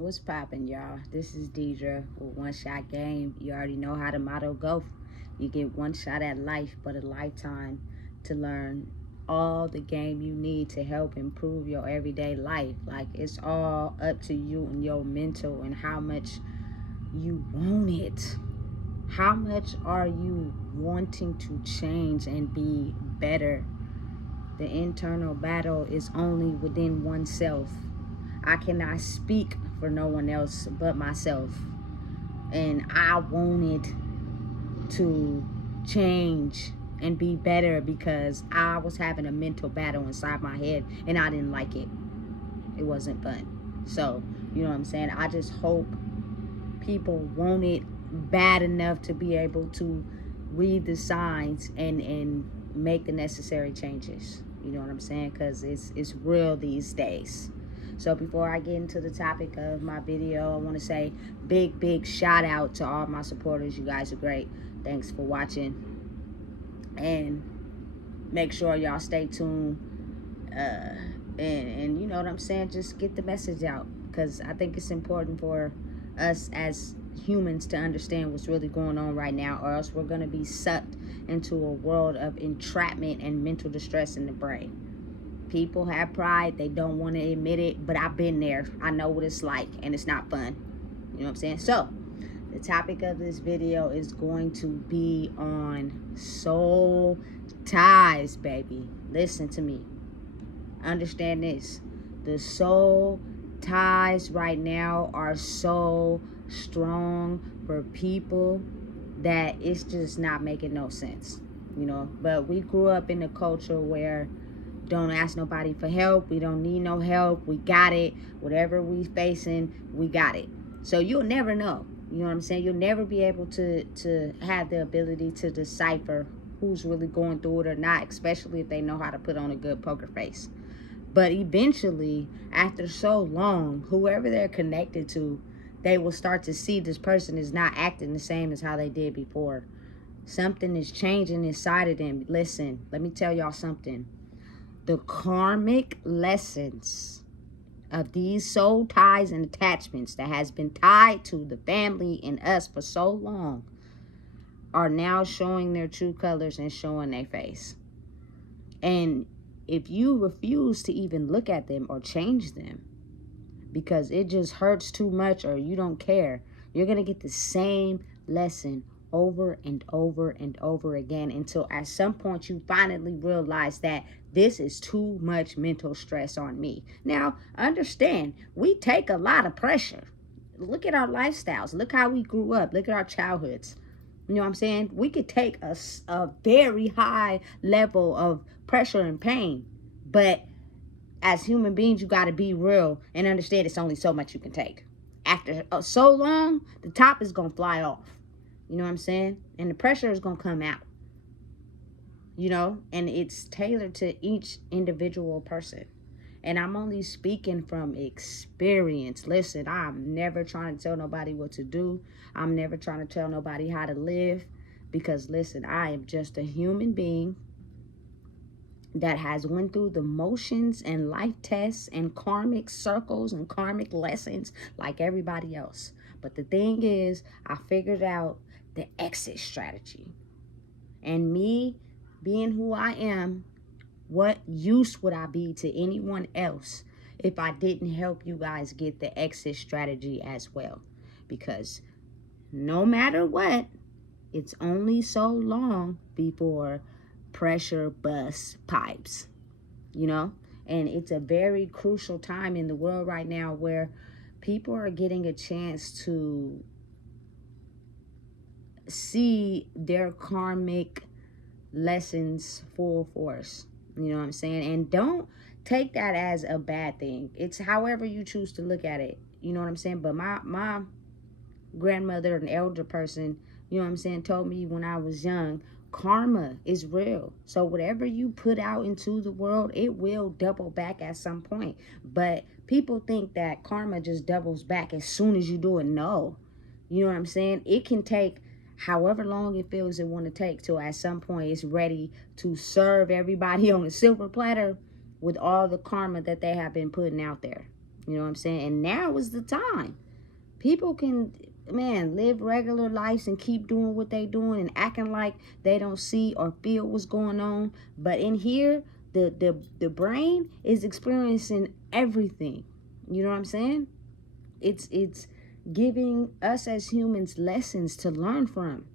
What's poppin', y'all? This is Deidre with One Shot Game. You already know how the motto go. You get one shot at life, but a lifetime to learn all the game you need to help improve your everyday life. Like, it's all up to you and your mental and how much you want it. How much are you wanting to change and be better? The internal battle is only within oneself. I cannot speak for no one else but myself. And I wanted to change and be better because I was having a mental battle inside my head and I didn't like it. It wasn't fun. So, you know what I'm saying? I just hope people want it bad enough to be able to read the signs and make the necessary changes. You know what I'm saying? Because it's real these days. So before I get into the topic of my video, I want to say big shout out to all my supporters. You guys are great. Thanks for watching. And make sure y'all stay tuned. And you know what I'm saying? Just get the message out. Because I think it's important for us as humans to understand what's really going on right now, or else we're going to be sucked into a world of entrapment and mental distress in the brain. People have pride, they don't want to admit it, but I've been there. I know what it's like, and it's not fun. You know what I'm saying? So the topic of this video is going to be on soul ties, baby. Listen to me. Understand this. The soul ties right now are so strong for people that it's just not making no sense, you know. But we grew up in a culture where don't ask nobody for help. We don't need no help. We got it. Whatever we facing, we got it. So you'll never know. You know what I'm saying? You'll never be able to have the ability to decipher who's really going through it or not, especially if they know how to put on a good poker face. But eventually, after so long, whoever they're connected to, they will start to see this person is not acting the same as how they did before. Something is changing inside of them. Listen, let me tell y'all something. The karmic lessons of these soul ties and attachments that has been tied to the family and us for so long are now showing their true colors and showing their face. And if you refuse to even look at them or change them because it just hurts too much or you don't care, you're going to get the same lesson over and over and over again until at some point you finally realize that this is too much mental stress on me. Now, understand, we take a lot of pressure. Look at our lifestyles. Look how we grew up. Look at our childhoods. You know what I'm saying? We could take a very high level of pressure and pain. But as human beings, you got to be real and understand it's only so much you can take. After so long, the top is going to fly off. You know what I'm saying? And the pressure is going to come out. You know? And it's tailored to each individual person. And I'm only speaking from experience. Listen, I'm never trying to tell nobody what to do. I'm never trying to tell nobody how to live. Because, listen, I am just a human being that has went through the motions and life tests and karmic circles and karmic lessons like everybody else. But the thing is, I figured out the exit strategy. And me being who I am, what use would I be to anyone else if I didn't help you guys get the exit strategy as well? Because no matter what, it's only so long before pressure busts pipes, you know? And it's a very crucial time in the world right now where people are getting a chance to see their karmic lessons full force. You know what I'm saying? And don't take that as a bad thing. It's however you choose to look at it. You know what I'm saying? But my grandmother, an elder person, you know what I'm saying, told me when I was young, karma is real. So whatever you put out into the world, it will double back at some point. But people think that karma just doubles back as soon as you do it. No. You know what I'm saying? It can take however long it feels it want to take till at some point it's ready to serve everybody on a silver platter with all the karma that they have been putting out there. You know what I'm saying? And now is the time. People can, man, live regular lives and keep doing what they doing and acting like they don't see or feel what's going on. But in here, the brain is experiencing everything. You know what I'm saying? It's giving us as humans lessons to learn from.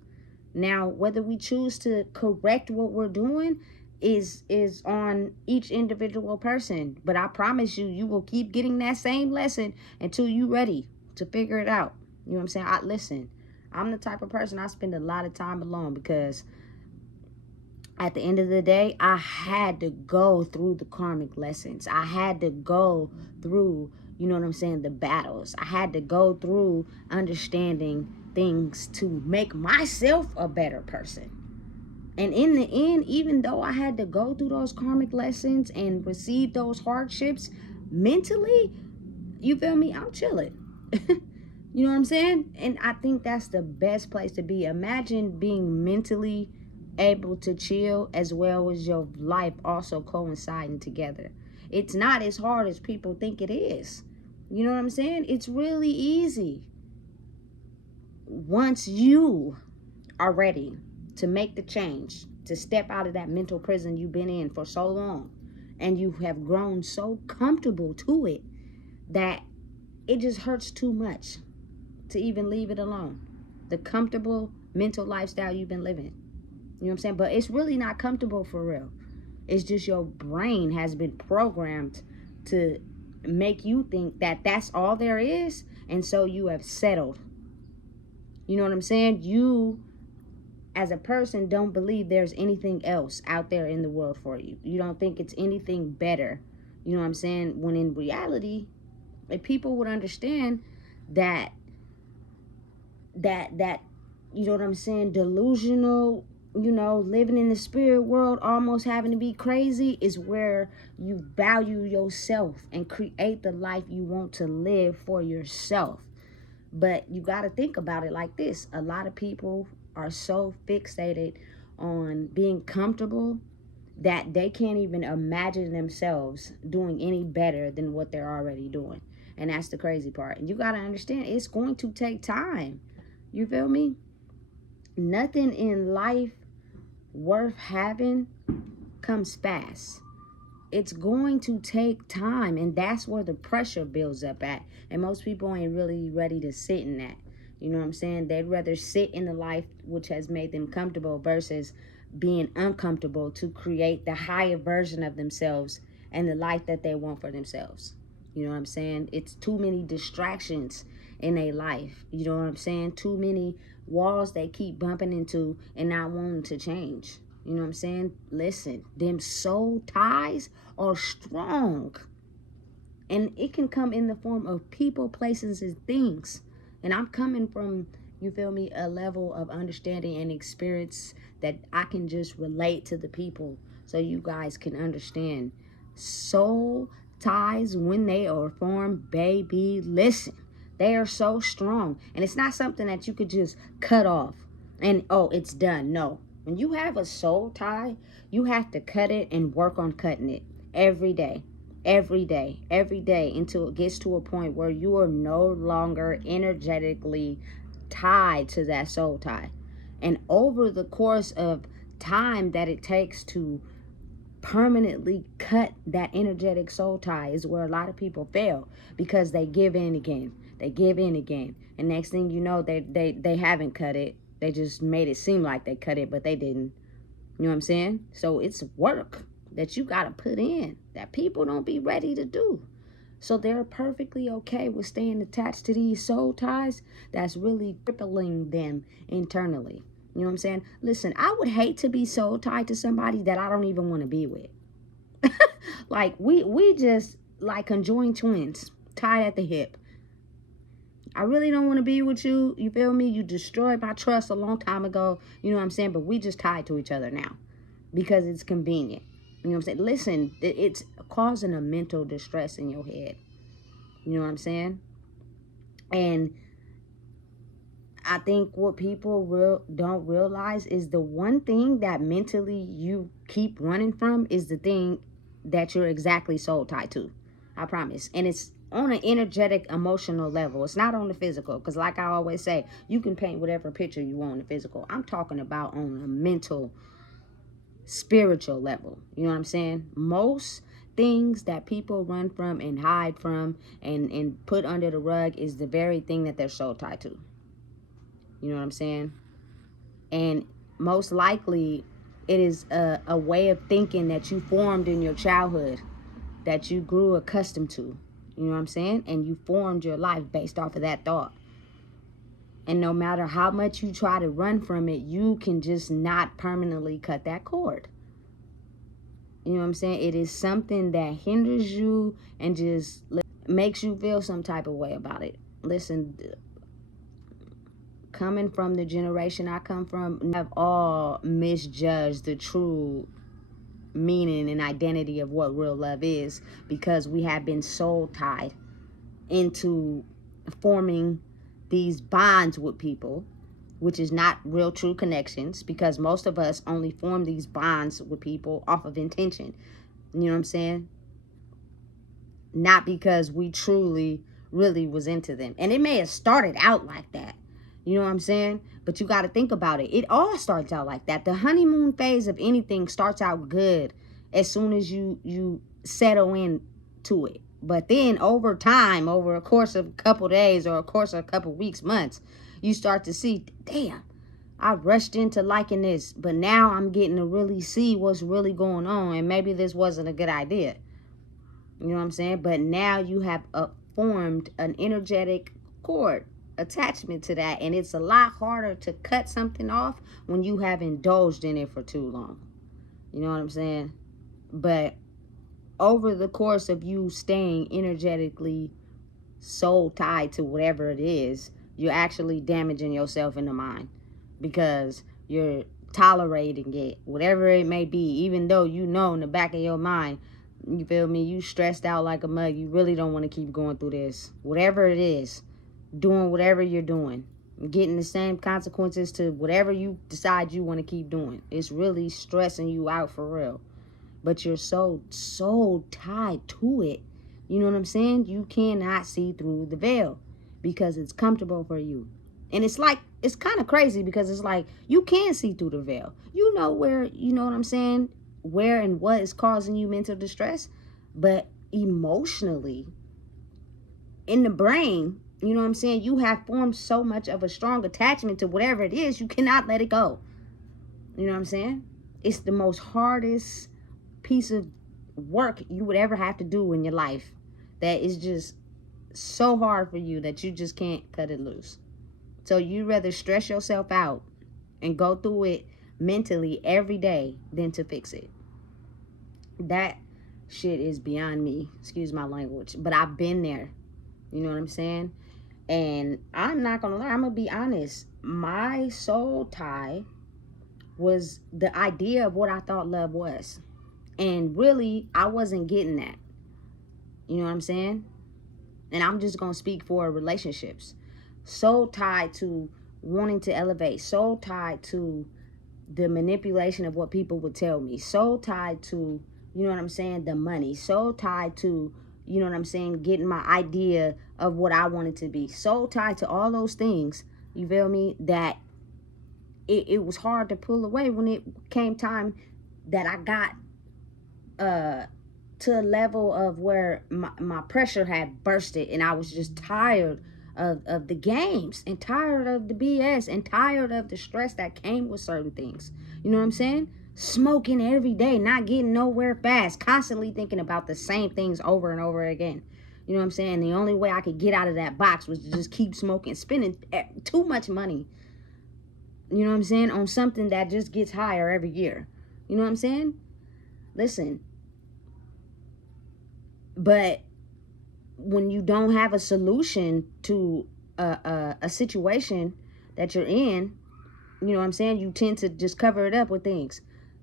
Now, whether we choose to correct what we're doing is on each individual person. But I promise you, you will keep getting that same lesson until you're ready to figure it out. You know what I'm saying? Listen, I'm the type of person, I spend a lot of time alone because at the end of the day, I had to go through the karmic lessons. I had to go through, you know what I'm saying, the battles. I had to go through understanding things to make myself a better person. And in the end, even though I had to go through those karmic lessons and receive those hardships mentally, you feel me? I'm chilling. You know what I'm saying? And I think that's the best place to be. Imagine being mentally able to chill as well as your life also coinciding together. It's not as hard as people think it is. You know what I'm saying? It's really easy. Once you are ready to make the change, to step out of that mental prison you've been in for so long, and you have grown so comfortable to it that it just hurts too much to even leave it alone. The comfortable mental lifestyle you've been living. You know what I'm saying? But it's really not comfortable for real. It's just your brain has been programmed to make you think that that's all there is. And so you have settled. You know what I'm saying? You, as a person, don't believe there's anything else out there in the world for you. You don't think it's anything better. You know what I'm saying? When in reality, if people would understand that you know what I'm saying, delusional, you know, living in the spirit world, almost having to be crazy, is where you value yourself and create the life you want to live for yourself. But you got to think about it like this. A lot of people are so fixated on being comfortable that they can't even imagine themselves doing any better than what they're already doing. And that's the crazy part. And you got to understand, it's going to take time. You feel me? Nothing in life worth having comes fast. It's going to take time, and that's where the pressure builds up at. And most people ain't really ready to sit in that. You know what I'm saying? They'd rather sit in the life which has made them comfortable versus being uncomfortable to create the higher version of themselves and the life that they want for themselves. You know what I'm saying? It's too many distractions in their life. You know what I'm saying? Too many walls they keep bumping into and not wanting to change. You know what I'm saying? Listen, them soul ties are strong. And it can come in the form of people, places, and things. And I'm coming from, you feel me, a level of understanding and experience that I can just relate to the people so you guys can understand. Soul ties, when they are formed, baby, listen, they are so strong. And it's not something that you could just cut off and, oh, it's done. No. When you have a soul tie, you have to cut it and work on cutting it every day. Every day until it gets to a point where you are no longer energetically tied to that soul tie. And over the course of time that it takes to permanently cut that energetic soul tie is where a lot of people fail, because they give in again. And next thing you know, they haven't cut it. They just made it seem like they cut it, but they didn't. You know what I'm saying? So it's work that you got to put in that people don't be ready to do. So they're perfectly okay with staying attached to these soul ties that's really crippling them internally. You know what I'm saying? Listen, I would hate to be soul tied to somebody that I don't even want to be with. Like we just like conjoined twins tied at the hip. I really don't want to be with you. You feel me? You destroyed my trust a long time ago. You know what I'm saying? But we just tied to each other now because it's convenient. You know what I'm saying? Listen, it's causing a mental distress in your head. You know what I'm saying? And I think what people don't realize is the one thing that mentally you keep running from is the thing that you're exactly soul tied to. I promise. And it's on an energetic, emotional level. It's not on the physical. Because like I always say, you can paint whatever picture you want on the physical. I'm talking about on a mental, spiritual level. You know what I'm saying? Most things that people run from and hide from and put under the rug is the very thing that they're so tied to. You know what I'm saying? And most likely it is a way of thinking that you formed in your childhood, that you grew accustomed to. You know what I'm saying? And you formed your life based off of that thought. And no matter how much you try to run from it, you can just not permanently cut that cord. You know what I'm saying? It is something that hinders you and just makes you feel some type of way about it. Listen, coming from the generation I come from, have all misjudged the true meaning and identity of what real love is, because we have been soul tied into forming these bonds with people, which is not real true connections, because most of us only form these bonds with people off of intention. You know what I'm saying? Not because we truly really was into them. And it may have started out like that. You know what I'm saying? But you got to think about it. It all starts out like that. The honeymoon phase of anything starts out good as soon as you settle in to it. But then over time, over a course of a couple days or a course of a couple weeks, months, you start to see, damn, I rushed into liking this, but now I'm getting to really see what's really going on, and maybe this wasn't a good idea. You know what I'm saying? But now you have formed an energetic cord attachment to that, and it's a lot harder to cut something off when you have indulged in it for too long. You know what I'm saying? But over the course of you staying energetically soul tied to whatever it is, you're actually damaging yourself in the mind, because you're tolerating it, whatever it may be, even though you know in the back of your mind, you feel me, you stressed out like a mug, you really don't want to keep going through this, whatever it is, doing whatever you're doing, getting the same consequences to whatever you decide you want to keep doing. It's really stressing you out for real, but you're so tied to it. You know what I'm saying? You cannot see through the veil because it's comfortable for you. And it's like, it's kind of crazy, because it's like you can see through the veil. You know where, you know what I'm saying, where and what is causing you mental distress. But emotionally, in the brain, you know what I'm saying, you have formed so much of a strong attachment to whatever it is, you cannot let it go. You know what I'm saying? It's the most hardest piece of work you would ever have to do in your life, that is just so hard for you that you just can't cut it loose. So you rather stress yourself out and go through it mentally every day than to fix it. That shit is beyond me, excuse my language, but I've been there. You know what I'm saying? And I'm not gonna lie, I'm gonna be honest, my soul tie was the idea of what I thought love was. And really, I wasn't getting that. You know what I'm saying? And I'm just going to speak for relationships. So tied to wanting to elevate. So tied to the manipulation of what people would tell me. So tied to, you know what I'm saying, the money. So tied to, you know what I'm saying, getting my idea of what I wanted to be. So tied to all those things, you feel me, that it was hard to pull away when it came time that I got to a level of where my pressure had bursted, and I was just tired of the games, and tired of the BS, and tired of the stress that came with certain things. You know what I'm saying? Smoking every day, not getting nowhere fast, constantly thinking about the same things over and over again. You know what I'm saying? The only way I could get out of that box was to just keep smoking, spending too much money, you know what I'm saying, on something that just gets higher every year. You know what I'm saying? Listen, but when you don't have a solution to a situation that you're in, you know what I'm saying, you tend to just cover it up with things.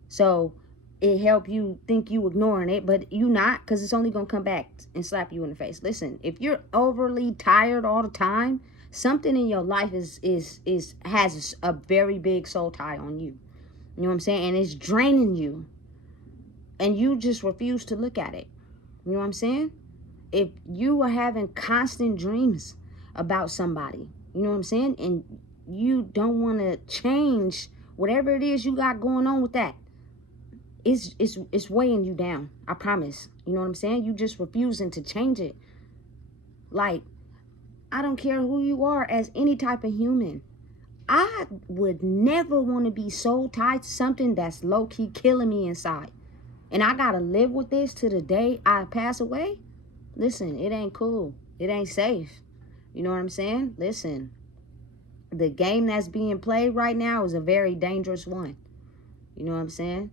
So it help you think you ignoring it, but you not, because it's only going to come back and slap you in the face. Listen, if you're overly tired all the time, something in your life has a very big soul tie on you. You know what I'm saying? And it's draining you. And you just refuse to look at it. You know what I'm saying? if you are having constant dreams about somebody, you know what I'm saying, and you don't want to change whatever it is you got going on with that, it's weighing you down. I promise. You know what I'm saying? You just refusing to change it. Like, I don't care who you are as any type of human. I would never want to be so tied to something that's low-key killing me inside. And I gotta live with this to the day I pass away. Listen, it ain't cool. It ain't safe. You know what I'm saying? Listen, the game that's being played right now is a very dangerous one. You know what I'm saying?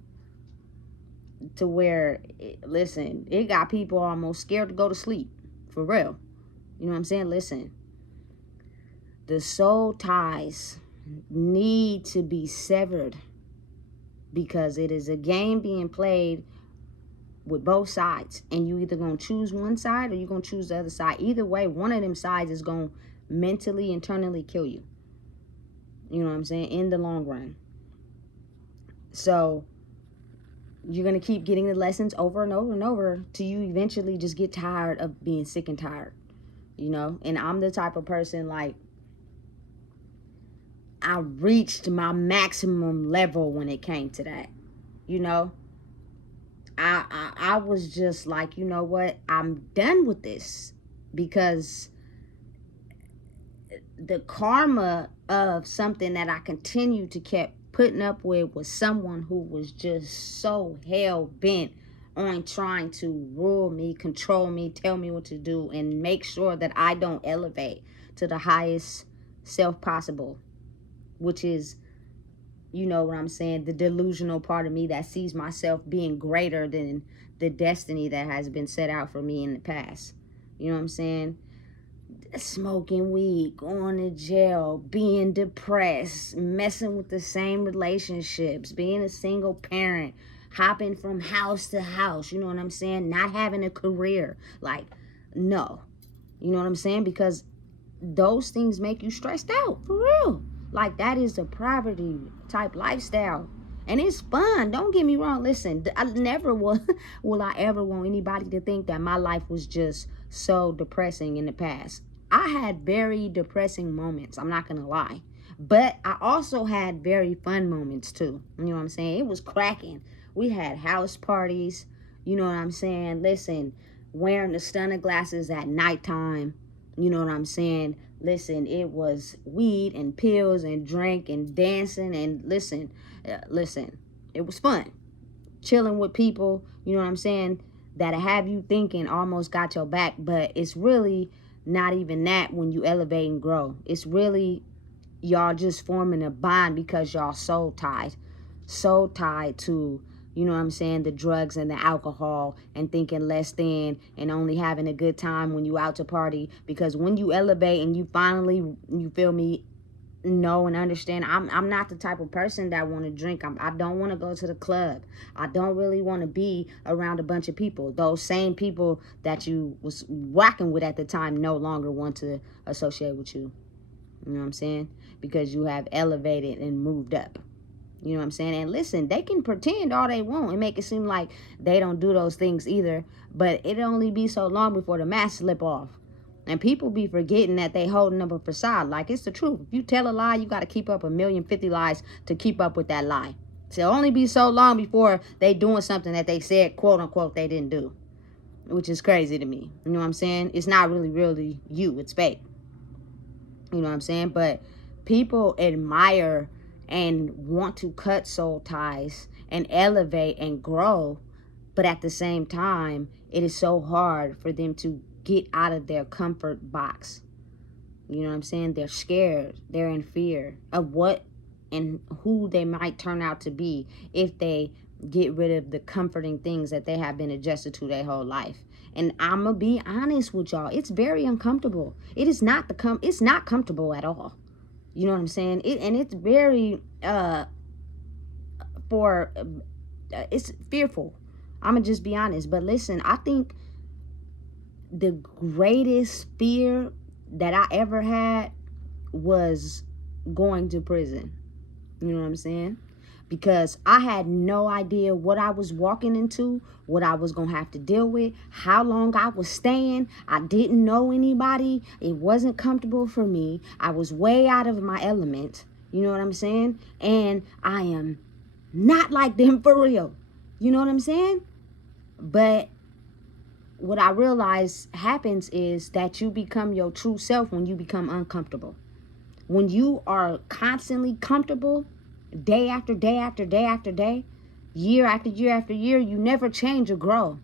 To where, listen, it got people almost scared to go to sleep. For real. You know what I'm saying? Listen, the soul ties need to be severed, because it is a game being played with both sides, and you either gonna choose one side or you gonna choose the other side. Either way, one of them sides is gonna mentally, internally kill you. You know what I'm saying? In the long run. So you're going to keep getting the lessons over and over and over till you eventually just get tired of being sick and tired, you know? And I'm the type of person, like, I reached my maximum level when it came to that, you know? I was just like, you know what? I'm done with this, because the karma of something that I continue to keep putting up with was someone who was just so hell-bent on trying to rule me, control me, tell me what to do, and make sure that I don't elevate to the highest self possible, which is, you know what I'm saying, the delusional part of me that sees myself being greater than the destiny that has been set out for me in the past. You know what I'm saying? Smoking weed, going to jail, being depressed, messing with the same relationships, being a single parent, hopping from house to house, you know what I'm saying? Not having a career. Like, no. You know what I'm saying? Because those things make you stressed out, for real. Like, that is a poverty type lifestyle. And it's fun. Don't get me wrong. Listen, I never will I ever want anybody to think that my life was just so depressing in the past. I had very depressing moments. I'm not going to lie. But I also had very fun moments too. You know what I'm saying? It was cracking. We had house parties. You know what I'm saying? Listen, wearing the stunner glasses at nighttime. You know what I'm saying? Listen, it was weed and pills and drink and dancing. And listen, it was fun. Chilling with people, you know what I'm saying, that have you thinking almost got your back. But it's really not even that when you elevate and grow. It's really y'all just forming a bond because y'all so tied to, you know what I'm saying, the drugs and the alcohol, and thinking less than, and only having a good time when you out to party. Because when you elevate and you finally, you feel me, know and understand, I'm not the type of person that want to drink. I don't want to go to the club. I don't really want to be around a bunch of people. Those same people that you was rocking with at the time no longer want to associate with you. You know what I'm saying? Because you have elevated and moved up. You know what I'm saying? And listen, they can pretend all they want and make it seem like they don't do those things either. But it only be so long before the mask slip off. And people be forgetting that they holding up a facade. Like, it's the truth. If you tell a lie, you got to keep up 1,050 lies to keep up with that lie. So it'll only be so long before they doing something that they said, quote unquote, they didn't do. Which is crazy to me. You know what I'm saying? It's not really you. It's fake. You know what I'm saying? But people admire and want to cut soul ties and elevate and grow. But at the same time, it is so hard for them to get out of their comfort box. You know what I'm saying? They're scared. They're in fear of what and who they might turn out to be if they get rid of the comforting things that they have been adjusted to their whole life. And I'm gonna be honest with y'all, it's very uncomfortable. It is not it's not comfortable at all. You know what I'm saying? It's very it's fearful. I'm gonna just be honest. But listen, I think the greatest fear that I ever had was going to prison. You know what I'm saying? because I had no idea what I was walking into, what I was going to have to deal with, how long I was staying. I didn't know anybody. It wasn't comfortable for me. I was way out of my element. You know what I'm saying? And I am not like them for real. You know what I'm saying? But what I realize happens is that you become your true self when you become uncomfortable. When you are constantly comfortable, day after day after day after day, year after year after year, you never change or grow,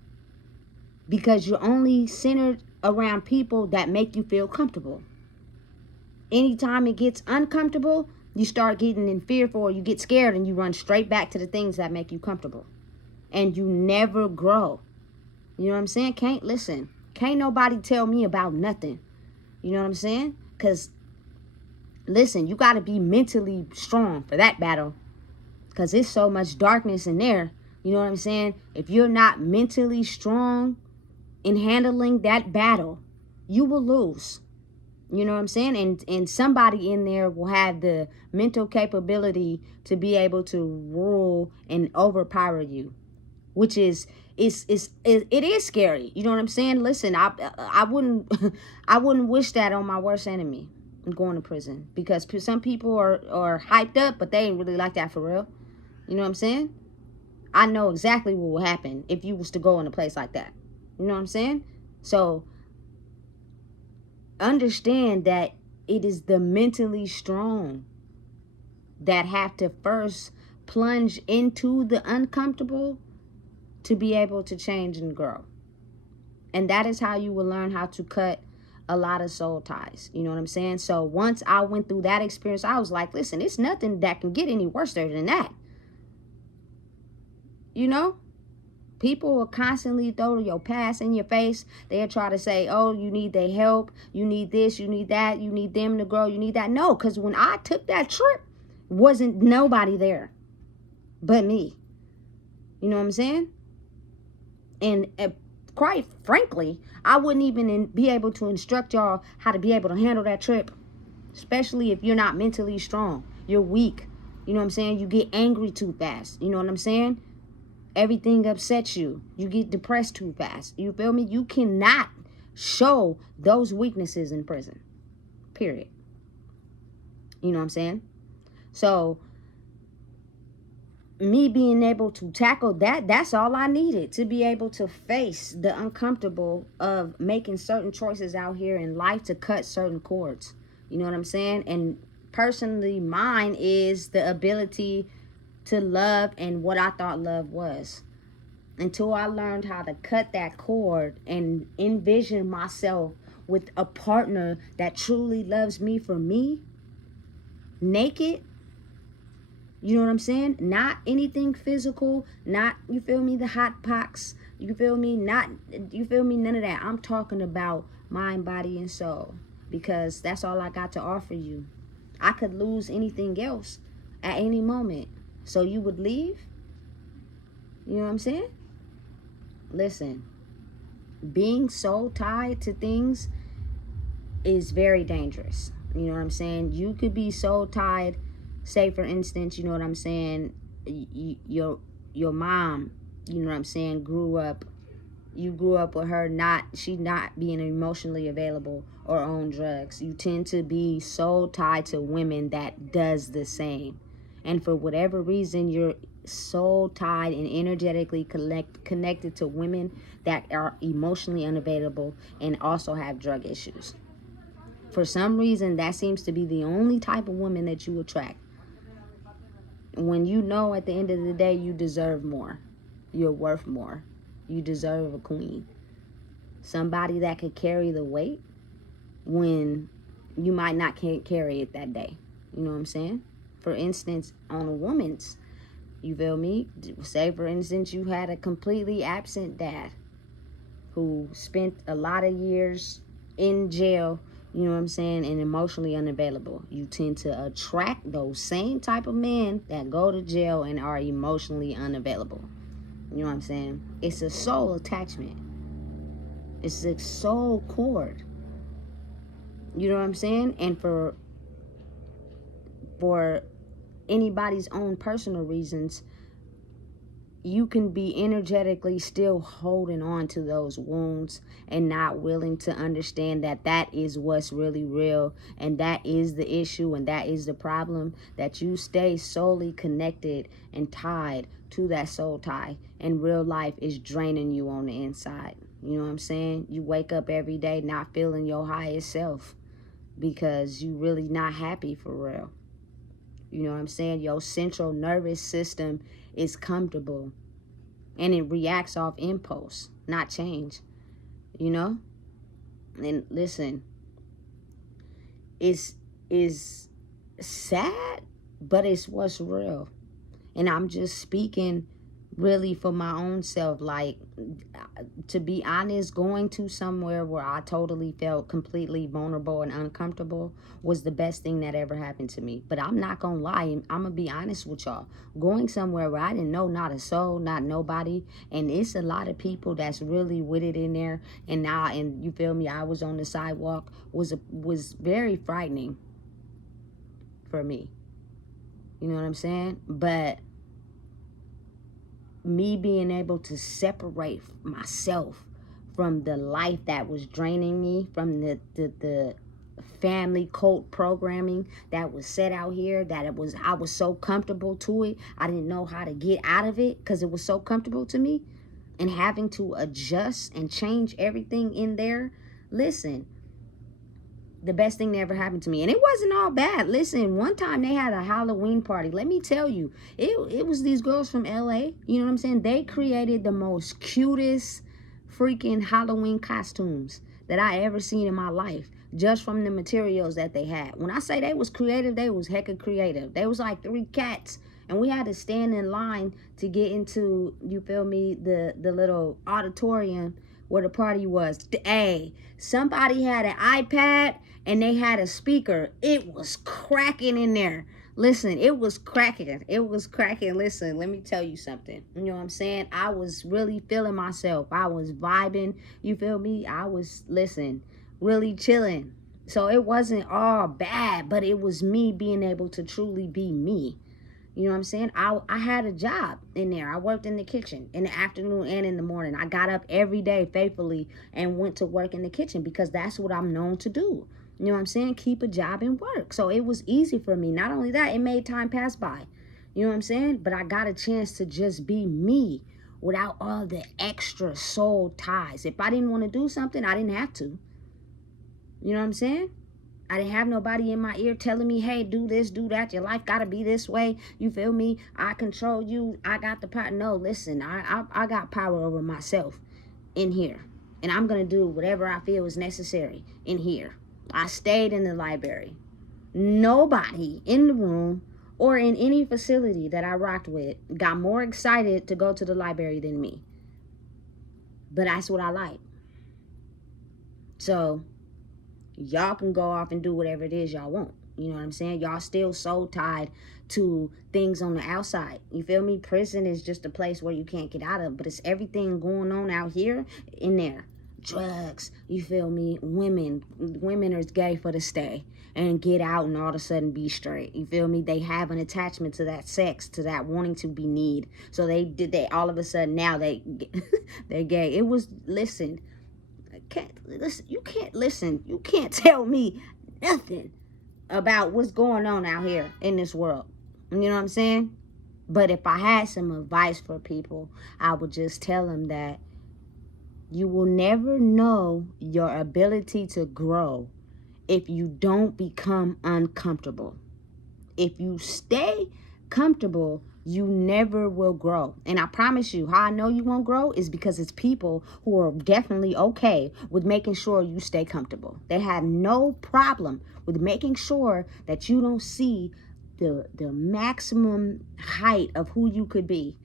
because you're only centered around people that make you feel comfortable. Anytime it gets uncomfortable, you start getting in fearful, or you get scared, and you run straight back to the things that make you comfortable. And you never grow. You know what I'm saying? Can't nobody tell me about nothing. You know what I'm saying? Because, listen, you got to be mentally strong for that battle, because there's so much darkness in there. You know what I'm saying? If you're not mentally strong in handling that battle, you will lose. You know what I'm saying? And somebody in there will have the mental capability to be able to rule and overpower you, which it is scary. You know what I'm saying? Listen, I wouldn't I wouldn't wish that on my worst enemy, going to prison, because some people are hyped up, but they ain't really like that for real. You know what I'm saying? I know exactly what will happen if you was to go in a place like that. You know what I'm saying? So understand that it is the mentally strong that have to first plunge into the uncomfortable to be able to change and grow. And that is how you will learn how to cut a lot of soul ties. You know what I'm saying? So once I went through that experience, I was like, listen, it's nothing that can get any worse than that. You know? People will constantly throw your past in your face. They'll try to say, oh, you need their help. You need this, you need that. You need them to grow. You need that. No, because when I took that trip, wasn't nobody there but me. You know what I'm saying? And quite frankly, I wouldn't even be able to instruct y'all how to be able to handle that trip, especially if you're not mentally strong. You're weak. You know what I'm saying? You get angry too fast. You know what I'm saying? Everything upsets you. You get depressed too fast. You feel me? You cannot show those weaknesses in prison. Period. You know what I'm saying? So, me being able to tackle that, that's all I needed to be able to face the uncomfortable of making certain choices out here in life to cut certain cords. You know what I'm saying? And personally, mine is the ability to love and what I thought love was. Until I learned how to cut that cord and envision myself with a partner that truly loves me for me, naked. You know what I'm saying? Not anything physical, not, you feel me, the hot pox, you feel me, not, you feel me, none of that. I'm talking about mind, body, and soul, because that's all I got to offer you. I could lose anything else at any moment. So you would leave? You know what I'm saying? Listen, being so tied to things is very dangerous. You know what I'm saying? You could be so tied, say for instance, you know what I'm saying, your mom, you know what I'm saying, you grew up with her she not being emotionally available or on drugs. You tend to be so tied to women that does the same. And for whatever reason, you're so tied and energetically connected to women that are emotionally unavailable and also have drug issues. For some reason, that seems to be the only type of woman that you attract. When you know at the end of the day, you deserve more. You're worth more. You deserve a queen. Somebody that could carry the weight when you might not carry it that day. You know what I'm saying? For instance, on a woman's, you feel me? Say, for instance, you had a completely absent dad who spent a lot of years in jail, you know what I'm saying, and emotionally unavailable. You tend to attract those same type of men that go to jail and are emotionally unavailable. You know what I'm saying? It's a soul attachment. It's a soul cord. You know what I'm saying? And for anybody's own personal reasons, you can be energetically still holding on to those wounds and not willing to understand that that is what's really real, and that is the issue, and that is the problem, that you stay solely connected and tied to that soul tie, and real life is draining you on the inside. You know what I'm saying? You wake up every day not feeling your highest self because you really not happy for real. You know what I'm saying? Your central nervous system is comfortable and it reacts off impulse, not change. You know? And listen, it's sad, but it's what's real. And I'm just speaking really for my own self. Like, to be honest, going to somewhere where I totally felt completely vulnerable and uncomfortable was the best thing that ever happened to me. But I'm not gonna lie, I'm gonna be honest with y'all. Going somewhere where I didn't know not a soul, not nobody, and it's a lot of people that's really with it in there, and now, and you feel me, I was on the sidewalk, was very frightening for me. You know what I'm saying? But me being able to separate myself from the life that was draining me, from the family cult programming that was set out here, that I was so comfortable to it, I didn't know how to get out of it because it was so comfortable to me, and having to adjust and change everything in there. Listen, the best thing that ever happened to me. And it wasn't all bad. Listen, one time they had a Halloween party. Let me tell you, it was these girls from LA. You know what I'm saying? They created the most cutest freaking Halloween costumes that I ever seen in my life, just from the materials that they had. When I say they was creative, they was hecka creative. They was like 3 cats, and we had to stand in line to get into, you feel me, the little auditorium where the party was. Hey, somebody had an iPad and they had a speaker. It was cracking in there. Listen, it was cracking. It was cracking. Listen, let me tell you something. You know what I'm saying? I was really feeling myself. I was vibing. You feel me? I was, listen, really chilling. So it wasn't all bad, but it was me being able to truly be me. You know what I'm saying? I had a job in there. I worked in the kitchen in the afternoon and in the morning. I got up every day faithfully and went to work in the kitchen because that's what I'm known to do. You know what I'm saying? Keep a job and work. So it was easy for me. Not only that, it made time pass by. You know what I'm saying? But I got a chance to just be me without all the extra soul ties. If I didn't want to do something, I didn't have to. You know what I'm saying? I didn't have nobody in my ear telling me, hey, do this, do that. Your life got to be this way. You feel me? I control you. I got the power. No, listen, I got power over myself in here. And I'm going to do whatever I feel is necessary in here. I stayed in the library. Nobody in the room or in any facility that I rocked with got more excited to go to the library than me. But that's what I like. So y'all can go off and do whatever it is y'all want. You know what I'm saying? Y'all still so tied to things on the outside. You feel me? Prison is just a place where you can't get out of, but it's everything going on out here in there. Drugs, you feel me? Women are gay for the stay and get out and all of a sudden be straight. You feel me? They have an attachment to that sex, to that wanting to be need. So they all of a sudden now they're gay. It was, listen, you can't tell me nothing about what's going on out here in this world. You know what I'm saying? But if I had some advice for people, I would just tell them that you will never know your ability to grow if you don't become uncomfortable. If you stay comfortable, you never will grow. And I promise you, how I know you won't grow is because it's people who are definitely okay with making sure you stay comfortable. They have no problem with making sure that you don't see the maximum height of who you could be,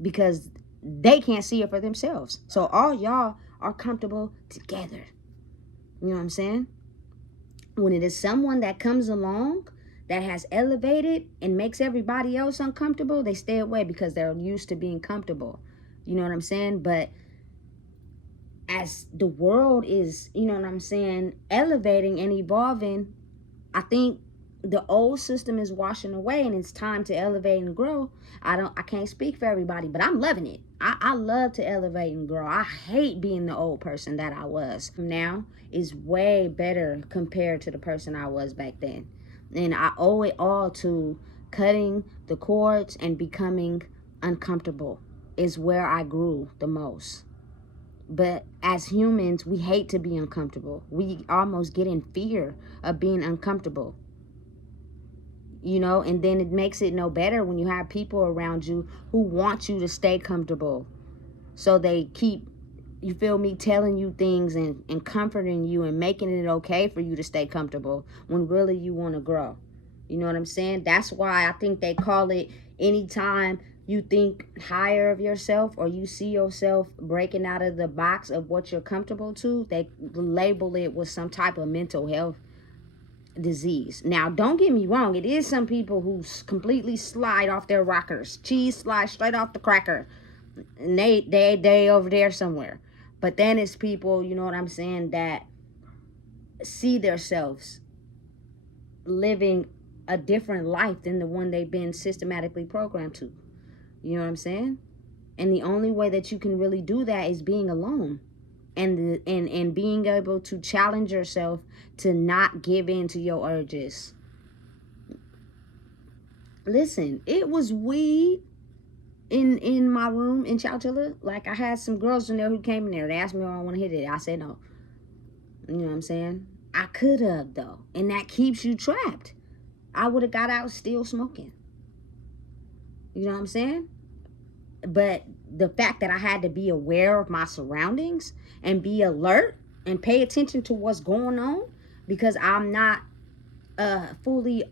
because they can't see it for themselves. So all y'all are comfortable together. You know what I'm saying? When it is someone that comes along that has elevated and makes everybody else uncomfortable, they stay away because they're used to being comfortable. You know what I'm saying? But as the world is, you know what I'm saying, elevating and evolving, I think the old system is washing away and it's time to elevate and grow. I can't speak for everybody, but I'm loving it. I love to elevate and grow. I hate being the old person that I was. Now is way better compared to the person I was back then. And I owe it all to cutting the cords and becoming uncomfortable is where I grew the most. But as humans, we hate to be uncomfortable. We almost get in fear of being uncomfortable. You know, and then it makes it no better when you have people around you who want you to stay comfortable. So they keep, you feel me, telling you things and comforting you and making it okay for you to stay comfortable when really you want to grow. You know what I'm saying? That's why I think they call it, anytime you think higher of yourself or you see yourself breaking out of the box of what you're comfortable to, they label it with some type of mental health disease. Now, don't get me wrong, it is some people who completely slide off their rockers. Cheese slides straight off the cracker. And they over there somewhere. But then it's people, you know what I'm saying, that see themselves living a different life than the one they've been systematically programmed to. You know what I'm saying? And the only way that you can really do that is being alone. And being able to challenge yourself to not give in to your urges. Listen, it was weed in my room in Chowchilla. Like, I had some girls in there who came in there. They asked me if I want to hit it. I said no. You know what I'm saying? I could have, though. And that keeps you trapped. I would have got out still smoking. You know what I'm saying? But the fact that I had to be aware of my surroundings and be alert and pay attention to what's going on, because I'm not fully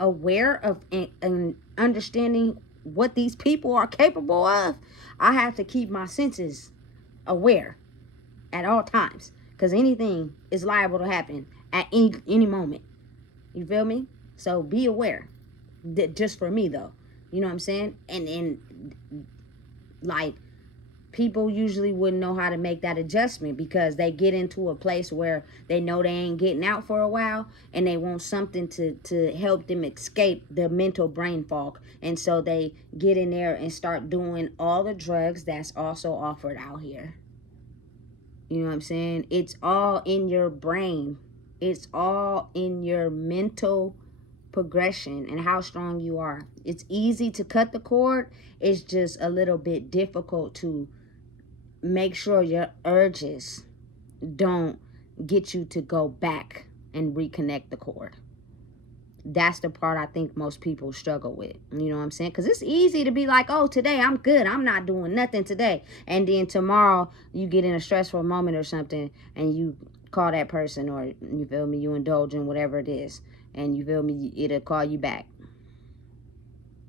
aware of and understanding what these people are capable of, I have to keep my senses aware at all times, because anything is liable to happen at any moment. You feel me? So be aware. Just for me, though. You know what I'm saying? And like, people usually wouldn't know how to make that adjustment because they get into a place where they know they ain't getting out for a while, and they want something to help them escape the mental brain fog. And so they get in there and start doing all the drugs that's also offered out here. You know what I'm saying? It's all in your brain. It's all in your mental progression and how strong you are. It's easy to cut the cord. It's just a little bit difficult to make sure your urges don't get you to go back and reconnect the cord. That's the part I think most people struggle with. You know what I'm saying? Because it's easy to be like, oh, today I'm good, I'm not doing nothing today. And then tomorrow you get in a stressful moment or something and you call that person, or you feel me, you indulge in whatever it is, and you feel me, it'll call you back.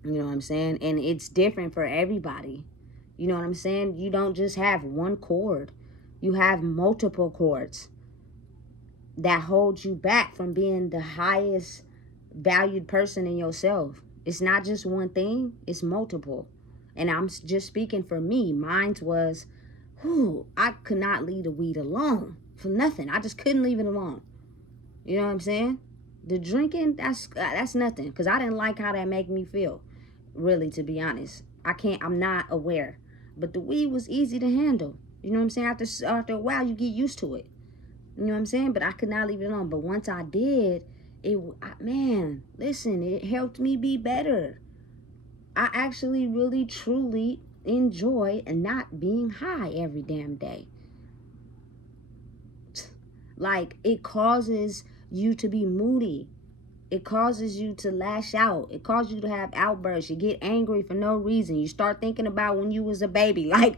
You know what I'm saying? And it's different for everybody. You know what I'm saying? You don't just have one cord. You have multiple cords that hold you back from being the highest valued person in yourself. It's not just one thing, it's multiple. And I'm just speaking for me. Mine was, I could not leave the weed alone for nothing. I just couldn't leave it alone. You know what I'm saying? The drinking, that's nothing, because I didn't like how that made me feel, really, to be honest. I'm not aware. But the weed was easy to handle. You know what I'm saying? After a while, you get used to it. You know what I'm saying? But I could not leave it alone. But once I did, man, listen, it helped me be better. I actually really, truly enjoy not being high every damn day. Like, it causes you to be moody. It causes you to lash out. It causes you to have outbursts. You get angry for no reason. You start thinking about when you was a baby. Like,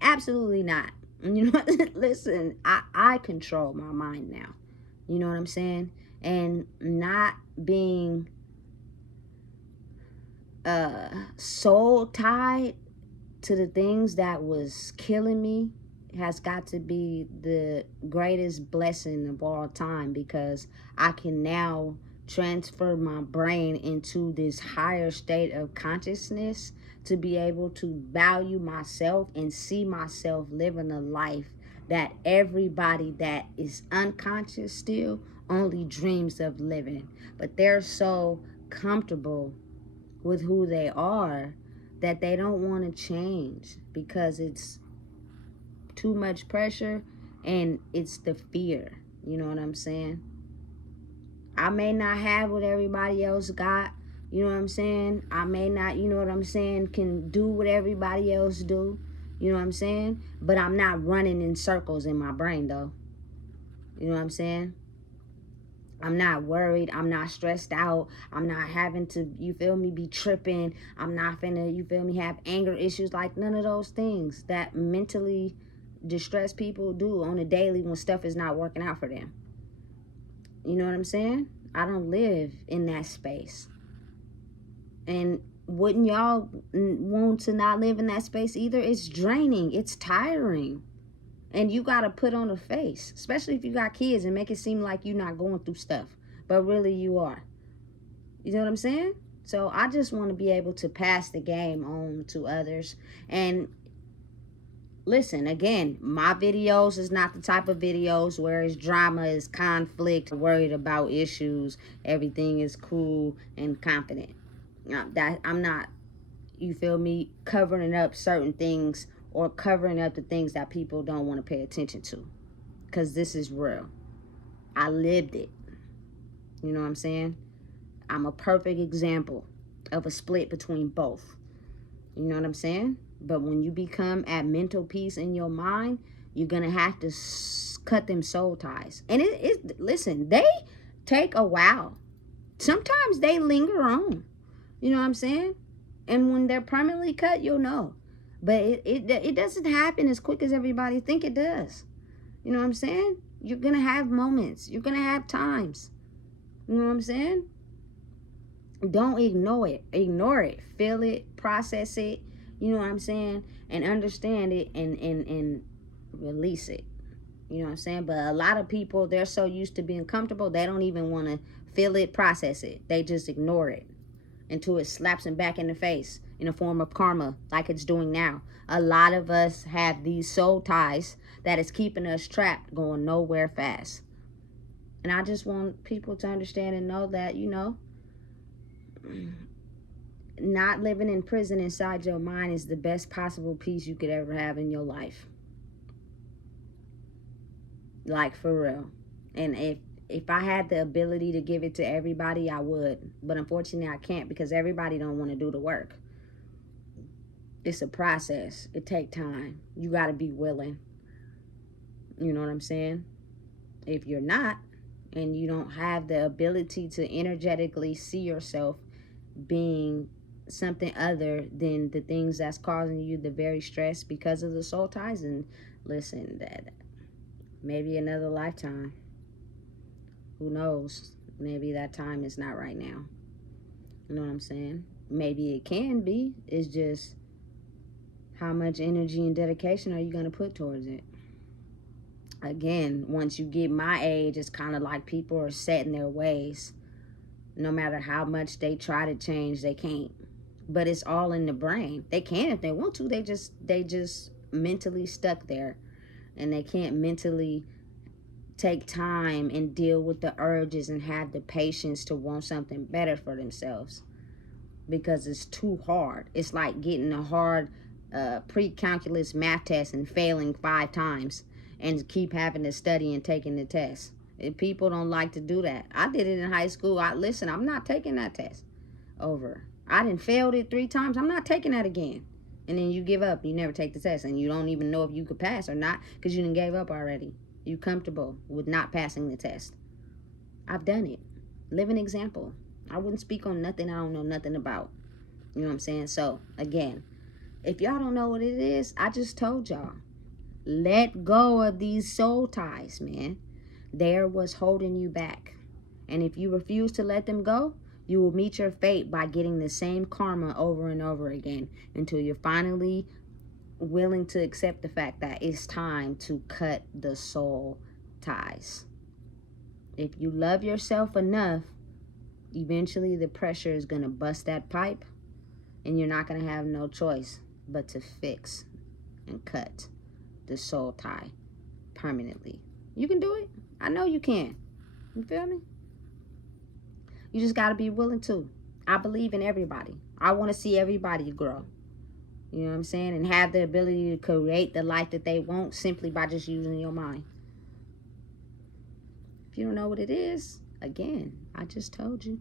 absolutely not. You know, listen, I control my mind now. You know what I'm saying? And not being soul tied to the things that was killing me has got to be the greatest blessing of all time, because I can now transfer my brain into this higher state of consciousness to be able to value myself and see myself living a life that everybody that is unconscious still only dreams of living. But they're so comfortable with who they are that they don't want to change because it's too much pressure and it's the fear. You know what I'm saying? I may not have what everybody else got. You know what I'm saying? I may not, you know what I'm saying, can do what everybody else do. You know what I'm saying? But I'm not running in circles in my brain, though. You know what I'm saying? I'm not worried. I'm not stressed out. I'm not having to, you feel me, be tripping. I'm not finna, you feel me, have anger issues. Like none of those things that mentally distressed people do on a daily when stuff is not working out for them. You know what I'm saying? I don't live in that space. And wouldn't y'all want to not live in that space either? It's draining. It's tiring. And you got to put on a face, especially if you got kids, and make it seem like you're not going through stuff. But really you are. You know what I'm saying? So I just want to be able to pass the game on to others. And listen, again, my videos is not the type of videos where it's drama, is conflict, worried about issues, everything is cool and confident. That I'm not, you feel me, covering up certain things or covering up the things that people don't want to pay attention to. Because this is real. I lived it. You know what I'm saying? I'm a perfect example of a split between both. You know what I'm saying? But when you become at mental peace in your mind, you're going to have to cut them soul ties. And listen, they take a while. Sometimes they linger on. You know what I'm saying? And when they're permanently cut, you'll know. But it doesn't happen as quick as everybody think it does. You know what I'm saying? You're going to have moments. You're going to have times. You know what I'm saying? Don't ignore it. Ignore it. Feel it. Process it. You know what I'm saying? And understand it and release it. You know what I'm saying? But a lot of people, they're so used to being comfortable, they don't even want to feel it, process it. They just ignore it until it slaps them back in the face in a form of karma, like it's doing now. A lot of us have these soul ties that is keeping us trapped, going nowhere fast. And I just want people to understand and know that, you know, not living in prison inside your mind is the best possible peace you could ever have in your life. Like, for real. And if I had the ability to give it to everybody, I would. But unfortunately, I can't because everybody don't want to do the work. It's a process. It takes time. You got to be willing. You know what I'm saying? If you're not, and you don't have the ability to energetically see yourself being something other than the things that's causing you the very stress because of the soul ties, and listen, that maybe another lifetime. Who knows? Maybe that time is not right now. You know what I'm saying? Maybe it can be. It's just how much energy and dedication are you going to put towards it? Again, once you get my age, it's kind of like people are set in their ways. No matter how much they try to change, they can't. But it's all in the brain. They can if they want to. They just mentally stuck there. And they can't mentally take time and deal with the urges and have the patience to want something better for themselves. Because it's too hard. It's like getting a hard pre-calculus math test and failing 5 times and keep having to study and taking the test. And people don't like to do that. I did it in high school. Listen, I'm not taking that test over. I done failed it 3 times. I'm not taking that again. And then you give up. You never take the test. And you don't even know if you could pass or not because you done gave up already. You comfortable with not passing the test. I've done it. Living example. I wouldn't speak on nothing I don't know nothing about. You know what I'm saying? So, again, if y'all don't know what it is, I just told y'all. Let go of these soul ties, man. They're what's holding you back. And if you refuse to let them go, you will meet your fate by getting the same karma over and over again until you're finally willing to accept the fact that it's time to cut the soul ties. If you love yourself enough, eventually the pressure is going to bust that pipe and you're not going to have no choice but to fix and cut the soul tie permanently. You can do it. I know you can. You feel me? You just got to be willing to. I believe in everybody. I want to see everybody grow. You know what I'm saying? And have the ability to create the life that they want simply by just using your mind. If you don't know what it is, again, I just told you.